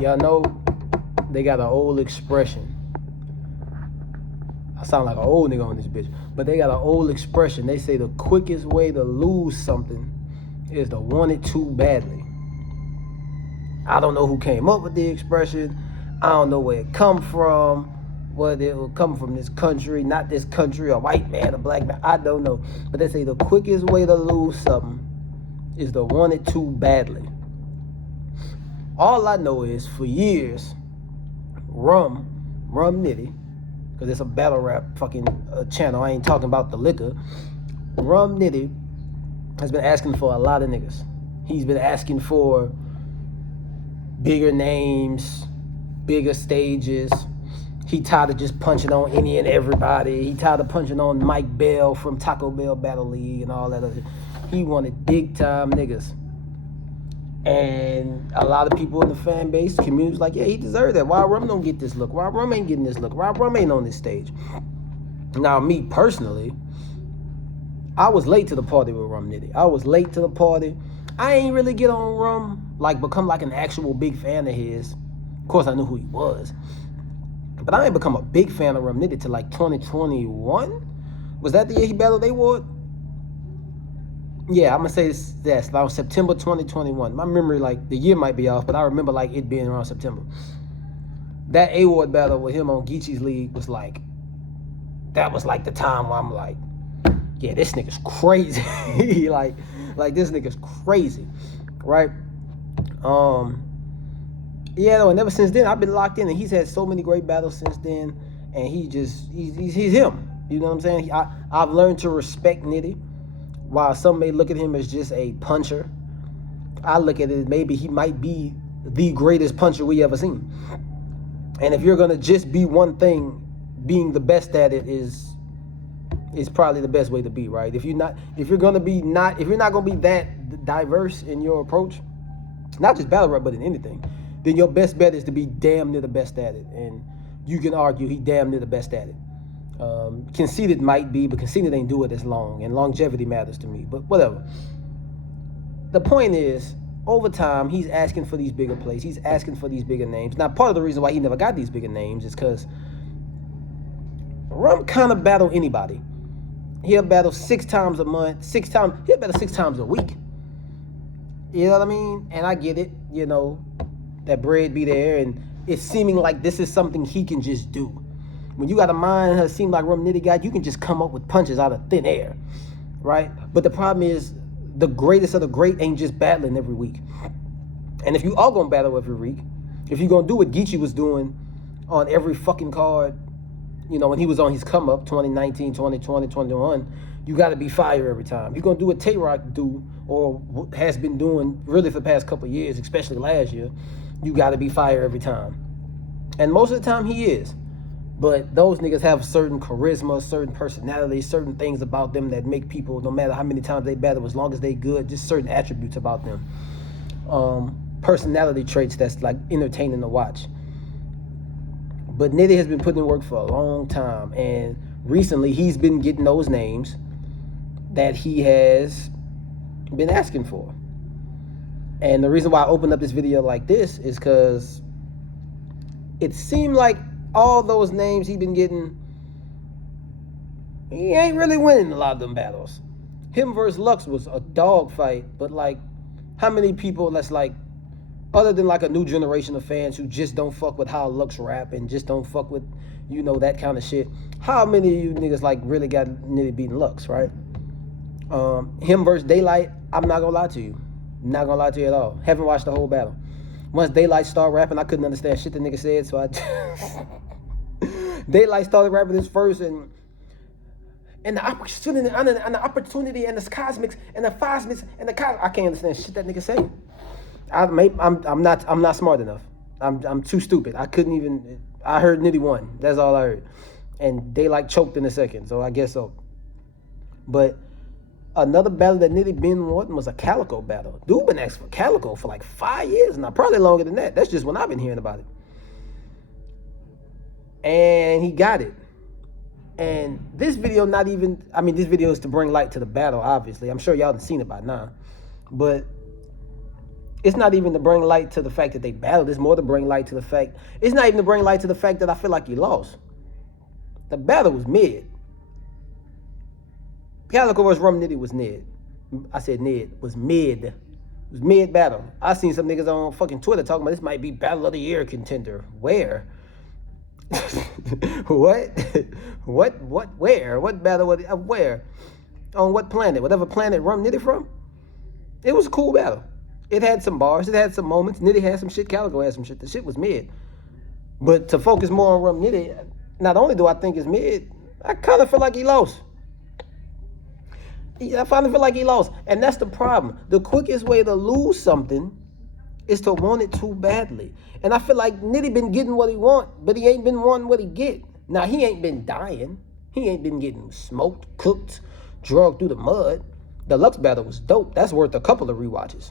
Y'all know they got an old expression. I sound like an old nigga on this bitch. But they got an old expression. They say the quickest way to lose something is to want it too badly. I don't know who came up with the expression. I don't know where it come from. Whether it will come from this country, not this country, a white man, a black man, I don't know. But they say the quickest way to lose something is to want it too badly. All I know is for years, Rum Nitty, because it's a battle rap fucking channel. I ain't talking about the liquor. Rum Nitty has been asking for a lot of niggas. He's been asking for bigger names, bigger stages. He tired of just punching on any and everybody. He tired of punching on Mike Bell from Taco Bell Battle League and all that other. He wanted big time niggas. And a lot of people in the fan base, community was like, yeah, he deserved that. Why Rum don't get this look? Why Rum ain't getting this look? Why Rum ain't on this stage? Now, me personally, I was late to the party with Rum Nitty. I was late to the party. I ain't really get on Rum, like become like an actual big fan of his. Of course, I knew who he was. But I ain't become a big fan of Rum Nitty till like 2021. Was that the year he battled A-Ward? Yeah, I'm gonna say that's around September 2021. My memory, like the year might be off, but I remember like it being around September. That A-Ward battle with him on Geechee's League was like, that was like the time where I'm like, yeah, this nigga's crazy. like this nigga's crazy, right? Yeah, though, and ever since then, I've been locked in, and he's had so many great battles since then, and he's him. You know what I'm saying? I've learned to respect Nitty. While some may look at him as just a puncher, I look at it as maybe he might be the greatest puncher we ever seen. And if you're gonna just be one thing, being the best at it is probably the best way to be, right? If you're not gonna be that diverse in your approach, not just battle rap, but in anything, then your best bet is to be damn near the best at it. And you can argue he damn near the best at it. Conceited might be, but Conceited ain't do it as long, and longevity matters to me, but whatever. The point is, over time, he's asking for these bigger plays. He's asking for these bigger names. Now, part of the reason why he never got these bigger names is because Rum kind of battle anybody. He'll battle 6 times a month, he'll battle 6 times a week. You know what I mean? And I get it, you know, that bread be there, and it's seeming like this is something he can just do. When you got a mind that seems like Rum Nitty got, you can just come up with punches out of thin air, right? But the problem is, the greatest of the great ain't just battling every week. And if you are gonna battle every week, if you're gonna do what Geechee was doing on every fucking card, you know, when he was on his come up, 2019, 2020, 21, you gotta be fire every time. You're gonna do what Tay-Rock do, or has been doing really for the past couple of years, especially last year, you gotta be fire every time. And most of the time he is. But those niggas have certain charisma, certain personality, certain things about them that make people, no matter how many times they battle, as long as they good, just certain attributes about them. Personality traits that's like entertaining to watch. But Nitty has been putting in work for a long time, and recently he's been getting those names that he has been asking for. And the reason why I opened up this video like this is because it seemed like all those names he been getting, he ain't really winning a lot of them battles. Him versus Lux was a dog fight, but like, how many people that's like, other than like a new generation of fans who just don't fuck with how Lux rap and just don't fuck with, you know, that kind of shit, how many of you niggas like really got Nitty beating Lux, right? Him versus Daylight, I'm not gonna lie to you. Not gonna lie to you at all. Haven't watched the whole battle. Once Daylight started rapping, I couldn't understand shit the nigga said, so I... Daylight started rapping this verse, and the opportunity and the cosmics and the phosmics and the cosmics. I can't understand shit that nigga say. I'm not smart enough. I'm too stupid. I couldn't even. I heard Nitty won. That's all I heard, and Daylight choked in a second. So I guess so. But another battle that Nitty been wanting was a Calico battle. Dude been asking for Calico for like 5 years now, probably longer than that. That's just when I've been hearing about it. And he got it. And this video this video is to bring light to the battle, obviously. I'm sure y'all done seen it by now. But It's not even to bring light to the fact that they battled. It's more to bring light to the fact. It's not even to bring light to the fact that I feel like he lost. The battle was mid. Calico vs. Rum Nitty was mid. I said Ned was mid. It was mid battle. I seen some niggas on fucking Twitter talking about this might be battle of the year contender. Where? What? What? Where? What battle? Where? On what planet? Whatever planet Rum Nitty from? It was a cool battle. It had some bars. It had some moments. Nitty had some shit. Calico had some shit. The shit was mid. But to focus more on Rum Nitty, not only do I think it's mid, I kind of feel like he lost. I finally feel like he lost. And that's the problem. The quickest way to lose something is to want it too badly. And I feel like Nitty been getting what he want, but he ain't been wanting what he get. Now, he ain't been dying. He ain't been getting smoked, cooked, drugged through the mud. The Lux battle was dope. That's worth a couple of rewatches.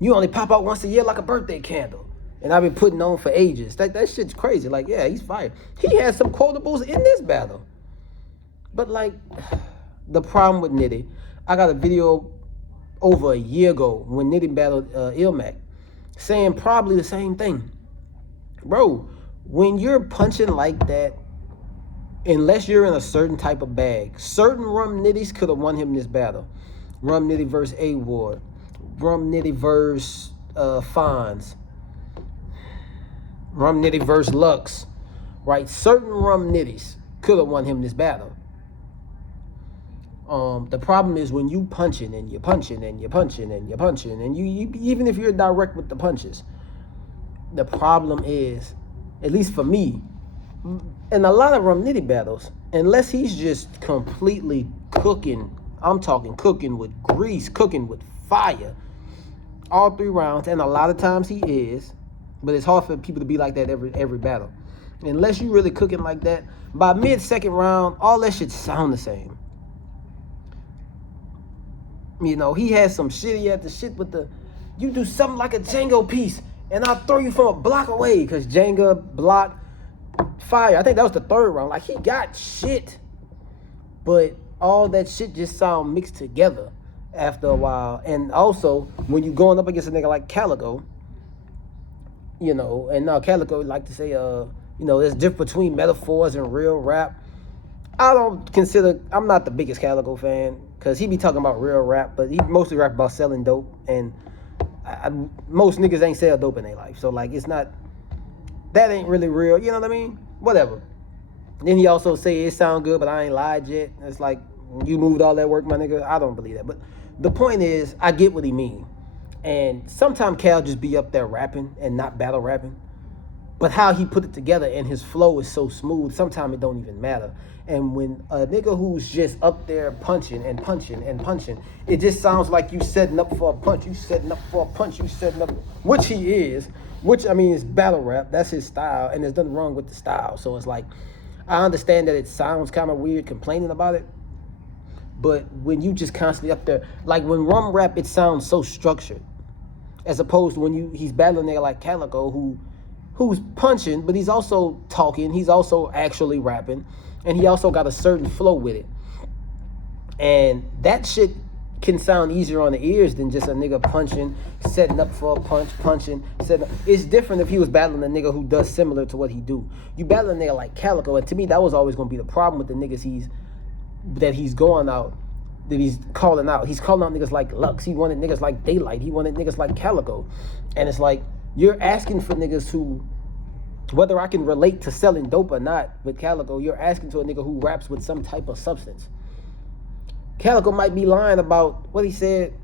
You only pop out once a year like a birthday candle. And I've been putting on for ages. That shit's crazy. Like, yeah, he's fired. He had some quotables in this battle. But, like, the problem with Nitty, I got a video over a year ago when Nitty battled Ilmac saying probably the same thing. Bro, when you're punching like that, unless you're in a certain type of bag, certain Rum Nitties could have won him this battle. Rum Nitty versus A-Ward. Rum Nitty versus Fonz. Rum Nitty versus Lux. Right? Certain Rum Nitties could have won him this battle. The problem is when you punching and you're punching and you're punching and you're punching and you even if you're direct with the punches, the problem is, at least for me, in a lot of Rum Nitty battles, unless he's just completely cooking, I'm talking cooking with grease, cooking with fire, all 3 rounds, and a lot of times he is, but it's hard for people to be like that every battle. Unless you really cooking like that, by mid-second round, all that shit sound the same. You know, he had some shit. He had the shit with the, you do something like a Django piece, and I'll throw you from a block away, because Jenga block fire. I think that was the 3rd round. Like, he got shit, but all that shit just sound mixed together after a while. And also, when you going up against a nigga like Calico, you know, and now Calico like to say, you know, there's difference between metaphors and real rap. I'm not the biggest Calico fan, because he be talking about real rap, but he mostly rap about selling dope, and most niggas ain't sell dope in their life. So, like, it's not, that ain't really real, you know what I mean? Whatever. Then he also say it sound good, but I ain't lied yet. It's like, you moved all that work, my nigga. I don't believe that. But the point is, I get what he mean. And sometimes Cal just be up there rapping and not battle rapping. But how he put it together and his flow is so smooth, sometimes it don't even matter. And when a nigga who's just up there punching and punching and punching, it just sounds like you setting up for a punch, you setting up for a punch, you setting up, which he is, which, I mean, is battle rap. That's his style, and there's nothing wrong with the style. So it's like, I understand that it sounds kind of weird complaining about it, but when you just constantly up there, like when Rum rap, it sounds so structured, as opposed to when he's battling a nigga like Calico, who's punching, but he's also talking, he's also actually rapping, and he also got a certain flow with it. And that shit can sound easier on the ears than just a nigga punching, setting up for a punch, punching, setting up. It's different if he was battling a nigga who does similar to what he do. You battle a nigga like Calico, and to me, that was always going to be the problem with the niggas he's going out, that he's calling out. He's calling out niggas like Lux. He wanted niggas like Daylight. He wanted niggas like Calico. And it's like, you're asking for niggas who, whether I can relate to selling dope or not with Calico, you're asking to a nigga who raps with some type of substance. Calico might be lying about what he said.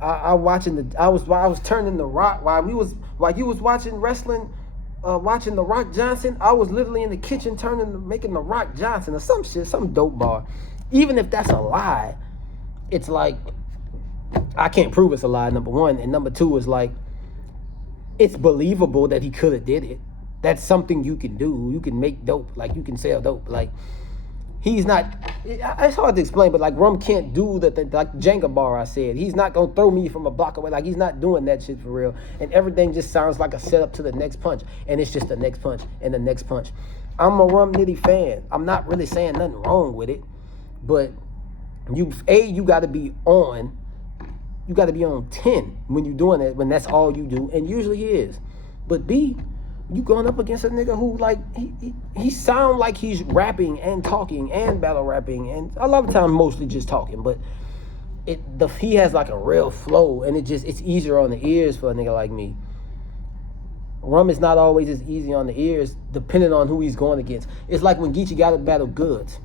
I was turning the rock while you was watching wrestling, watching the Rock Johnson. I was literally in the kitchen making the Rock Johnson or some shit, some dope bar. Even if that's a lie, it's like, I can't prove it's a lie, number one, and number two is like, it's believable that he could have did it. That's something you can do. You can make dope, like you can sell dope. Like, he's not, it's hard to explain, but like Rum can't do like Jenga bar I said. He's not gonna throw me from a block away. Like, he's not doing that shit for real. And everything just sounds like a setup to the next punch. And it's just the next punch and the next punch. I'm a Rum Nitty fan. I'm not really saying nothing wrong with it, but you gotta be on you got to be on 10 when you're doing it, when that's all you do, and usually he is. But B, you going up against a nigga who like he sound like he's rapping and talking and battle rapping, and a lot of time mostly just talking, but he has like a real flow, and it's easier on the ears for a nigga like me. Rum is not always as easy on the ears, depending on who he's going against. It's like when Geechee got to battle Goods.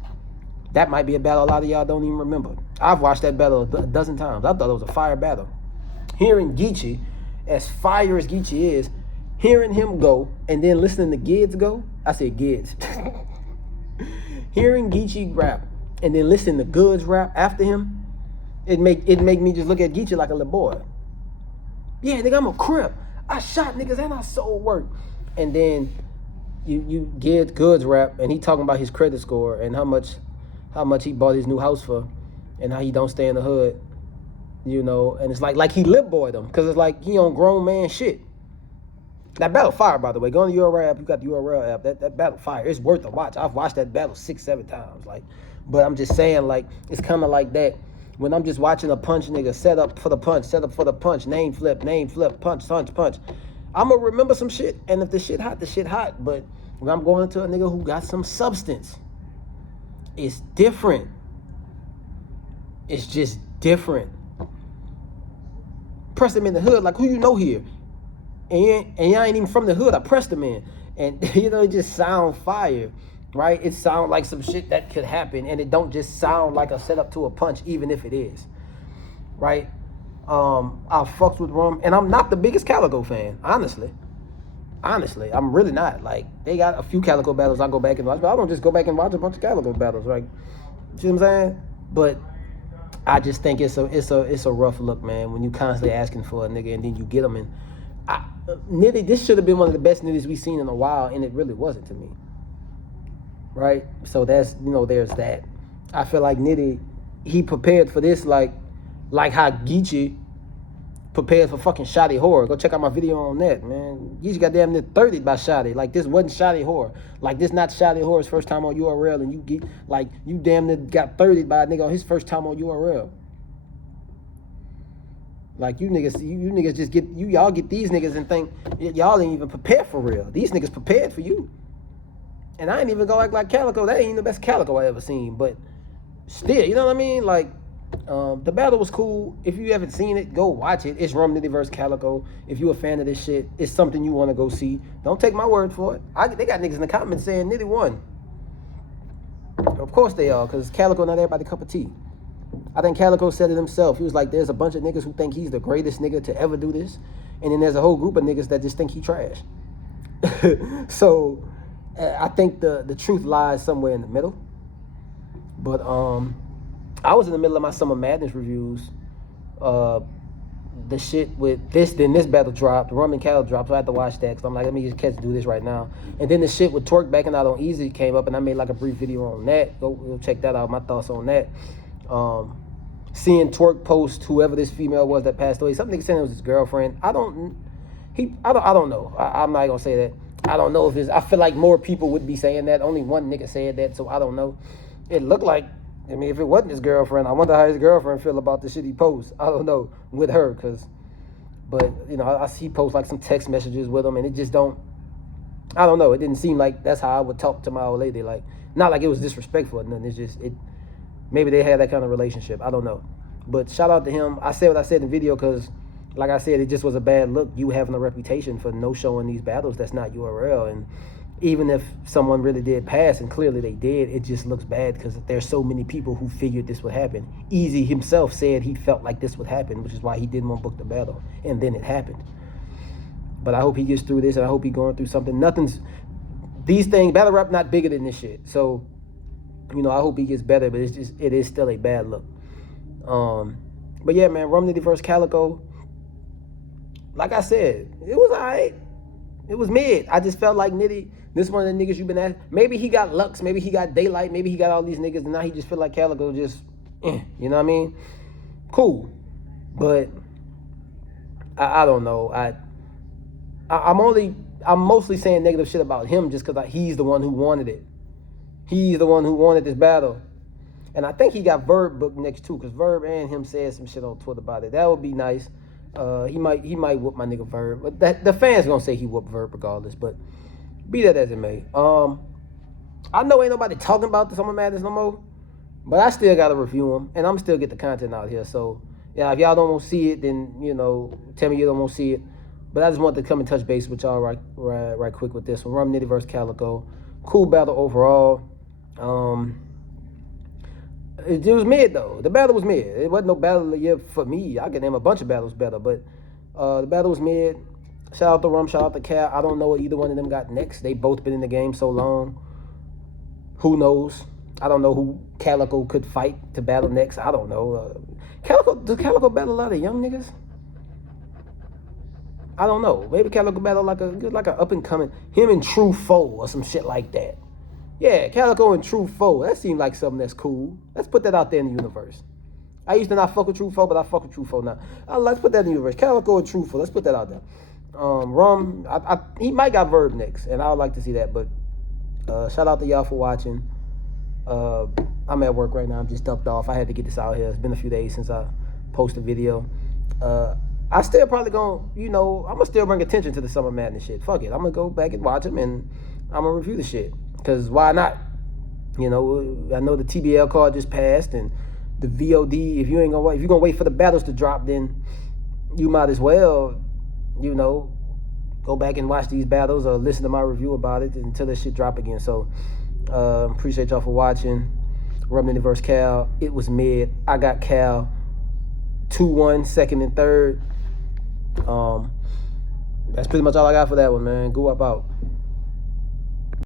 That might be a battle a lot of y'all don't even remember. I've watched that battle a dozen times. I thought it was a fire battle. Hearing Geechee, as fire as Geechee is, hearing him go and then listening to Gids go, I said Gids. Hearing Geechee rap and then listening to Goods rap after him, it make me just look at Geechee like a little boy. Yeah, nigga, I'm a Crip. I shot niggas and I sold work. And then you get Goods rap and he talking about his credit score and how much he bought his new house for and how he don't stay in the hood, you know, and it's like he lip boyed him because it's like he on grown man shit. That battle fire, by the way. Go on the URL app. You got the URL app. That battle fire. It's worth a watch. I've watched that battle 6-7 times. Like, but I'm just saying, like, it's kind of like that. When I'm just watching a punch nigga set up for the punch, name flip, punch, punch. I'm going to remember some shit. And if the shit hot. But when I'm going to a nigga who got some substance, it's different. It's just different. Press him in the hood, like, who you know here? And y'all ain't even from the hood. I pressed him in. And, you know, it just sound fire. Right? It sounds like some shit that could happen, and it don't just sound like a setup to a punch, even if it is. Right? I fucks with Rum, and I'm not the biggest Calico fan, honestly. I'm really not. Like, they got a few Calico battles I go back and watch, but I don't just go back and watch a bunch of Calico battles, right? You see what I'm saying? But I just think it's a rough look, man, when you constantly asking for a nigga and then you get them. And Nitty, this should have been one of the best Nitties we've seen in a while, and it really wasn't to me. Right? So that's, you know, there's that. I feel like Nitty, he prepared for this like how Geechee prepared for fucking Shotty Horror. Go check out my video on that, man. Geechee got damn near 30 by Shotty. Like, this wasn't Shotty Horror. Like, this not Shotty Horror's first time on URL, and you damn near got 30 by a nigga on his first time on URL. Like, you niggas just y'all get these niggas and think y'all ain't even prepared for real. These niggas prepared for you. And I ain't even gonna act like Calico. That ain't the best Calico I ever seen. But still, you know what I mean? Like, the battle was cool. If you haven't seen it, go watch it. It's Rum Nitty vs. Calico. If you a fan of this shit, it's something you want to go see. Don't take my word for it. They got niggas in the comments saying Nitty won. Of course they are, because Calico not everybody cup of tea. I think Calico said it himself. He was like, there's a bunch of niggas who think he's the greatest nigga to ever do this. And then there's a whole group of niggas that just think he trash. So I think the truth lies somewhere in the middle. But I was in the middle of my Summer Madness reviews. The shit with this battle dropped. Rum and Cal dropped, so I had to watch that because I'm like, let me just do this right now. And then the shit with Twerk backing out on Easy came up, and I made like a brief video on that. Go check that out, my thoughts on that. Seeing Twerk post whoever this female was that passed away. Some nigga saying it was his girlfriend. I don't know. I'm not gonna say that. I don't know if it's, I feel like more people would be saying that. Only one nigga said that, so I don't know. It looked like, I mean, if it wasn't his girlfriend, I wonder how his girlfriend feel about the shit he posts. I don't know, with her, but, you know, I see post like some text messages with him, and it just I don't know. It didn't seem like that's how I would talk to my old lady. Like, not like it was disrespectful or nothing. It's just, maybe they had that kind of relationship. I don't know. But shout out to him. I said what I said in the video because, like I said, it just was a bad look. You having a reputation for no-showing these battles that's not URL. And even if someone really did pass, and clearly they did, it just looks bad because there's so many people who figured this would happen. Easy himself said he felt like this would happen, which is why he didn't want to book the battle. And then it happened. But I hope he gets through this, and I hope he's going through something. These things, battle rap not bigger than this shit. So, you know, I hope he gets better, but it is still a bad look. But yeah, man, Rum Nitty vs. Calico. Like I said, it was all right. It was mid. I just felt like Nitty, this is one of the niggas you've been at. Maybe he got Lux, maybe he got Daylight, maybe he got all these niggas, and now he just feel like Calico just, you know what I mean? Cool. But I don't know. I'm mostly saying negative shit about him just because he's the one who wanted it. He's the one who wanted this battle. And I think he got Verb booked next too, because Verb and him said some shit on Twitter about it. That would be nice. He might whoop my nigga Verb, but that the fans gonna say he whooped Verb regardless. But be that as it may, I know ain't nobody talking about the Summer Madness no more, but I still gotta review them, and I'm still get the content out here. So yeah, if y'all don't want to see it, then tell me you don't want to see it. But I just want to come and touch base with y'all right quick with this one. Rum Nitty versus Calico, cool battle overall. It was mid though. The battle was mid. It wasn't no battle of the year for me. I could name a bunch of battles better, but the battle was mid. Shout out to Rum, shout out to Cal. I don't know what either one of them got next. They both been in the game so long. Who knows? I don't know who Calico could fight to battle next. I don't know. Does Calico battle a lot of young niggas? I don't know. Maybe Calico battle like a up and coming him and True Foe or some shit like that. Yeah, Calico and True Foe. That seemed like something that's cool. Let's put that out there in the universe. I used to not fuck with True Foe, but I fuck with True Foe now. Let's put that in the universe. Calico and True Foe. Let's put that out there. Rum, he might got Verb next, and I would like to see that. But shout out to y'all for watching. I'm at work right now. I'm just ducked off. I had to get this out here. It's been a few days since I posted a video. I still probably gonna, I'm gonna still bring attention to the Summer Madness shit. Fuck it. I'm gonna go back and watch them, and I'm gonna review the shit. Because why not? I know the TBL card just passed, and the VOD. If you're gonna wait for the battles to drop, then you might as well, go back and watch these battles or listen to my review about it until this shit drop again. So appreciate y'all for watching. Rum Nitty vs. Cal. It was mid. I got Cal 2-1, second and third. That's pretty much all I got for that one, man. Go up out.